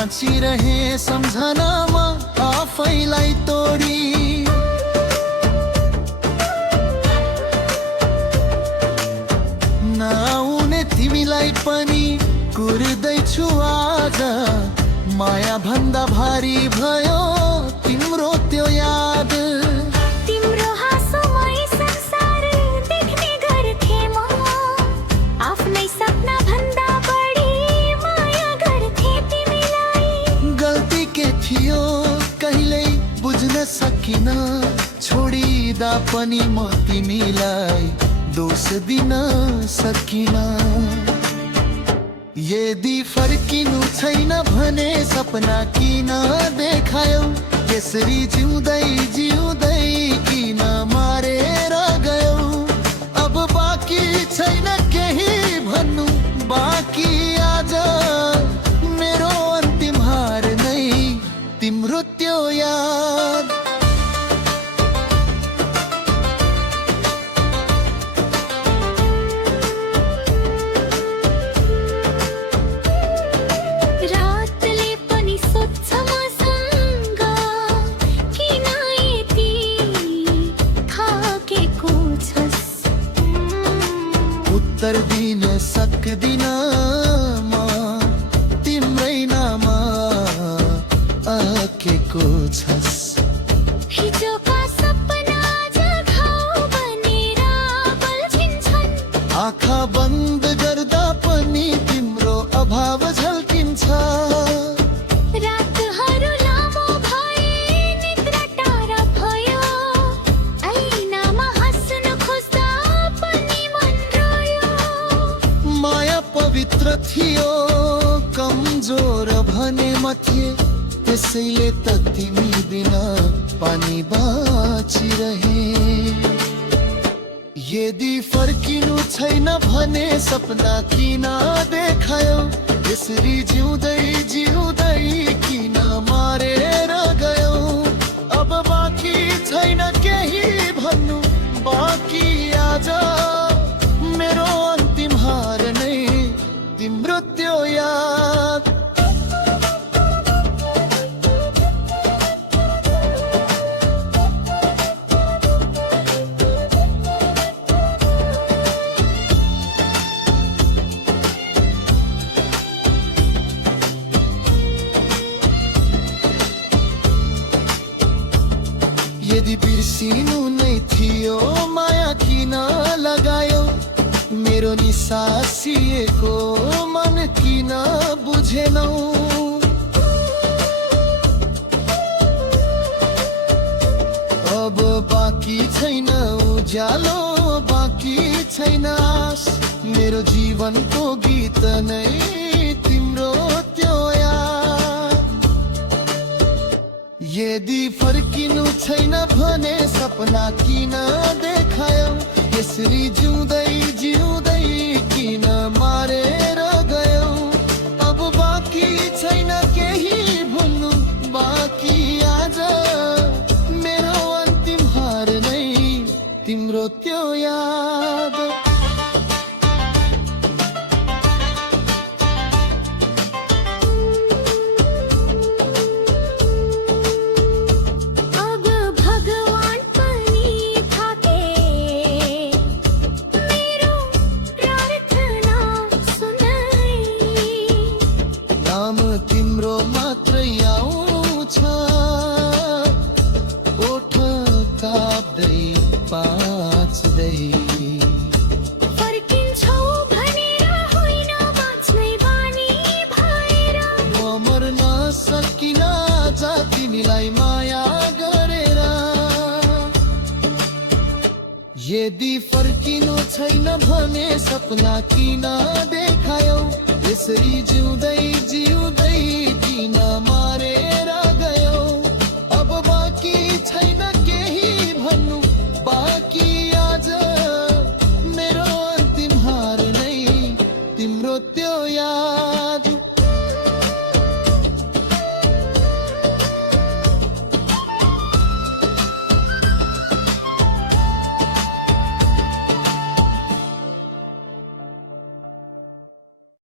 बाँचिरहे सम्झनामा आफैलाई तोडी। नआउने तिमीलाई पनि कुर्दैछु आज, माया भन्दा भारी भयो तिम्रो त्यो याद। तिम्रो हाँसोमै संसार देख्ने गर्थे म, आफ्नै सपना भन्दा बढी माया गर्थे तिमीलाई। गल्ती के थियो कहिल्यै बुझ्न सकिन, छोडिदा पनि म तिमीलाई दोष दिन सकिन। यदि फर्किनु छैन भने सपना किन देखायौ, यसरी जिउँदै जिउँदै किन मारेर गयौ। अब बाँकी छैन केही भन्नु, बाँकी आज मेरो अन्तिम हार नै तिम्रो त्यो याद। रातले पनि सोध्छ मसँग, किन यति थाकेको छस्। उत्तर दिन सक्दिन म, तिम्रै नाम आकेको छस्। हिजोका सपना आज घाउ बनेर बल्झिन्छन्, आँखा बन्द गर्दा पनि तिम्रो अभाव झल्किन्छ। रातहरू लामो भए निद्रा टाढा भयो, ऐनामा हाँस्न खोज्दा पनि मन रोयो। माया पवित्र थियो कमजोर भने म थिए, त्यसैले त तिमी बिना पानी बाँचिरहे। यदि फर्किनु छैन भने सपना किन देखायौ, यसरी जिउँदै जिउँदै किन मारेर गयौ। अब बाँकी छैन केही भन्नु, बाँकी आज मेरो अन्तिम हार नै तिम्रो त्यो याद। यदि बिर्सिनु नै थियो माया किन लगायो, मेरो निसासिएको मन किन बुझेनौ। अब बाँकी छैन उज्यालो, बाँकी छैन आस, मेरो जीवनको गीत नै तिम्रो त्यो याद। यदि फर्किनु छैन भने सपना किन देखायौ, यसरी जिउँदै जिउँदै किन मारेर गयौ। अब बाँकी छैन केही भन्नु, बाँकी आज मेरो अन्तिम हार नै तिम्रो त्यो याद। तिम्रो मात्रै आउँछ, ओठ काप्दै बाँच्दै। फर्किन्छौ भनेर होइन बाँच्नै बानी भएर, म मर्न सकिन जा तिमीलाई माया गरेर। यदि फर्किनु छैन भने सपना किन देखायौ, यसरी जिउँदै जिउँदै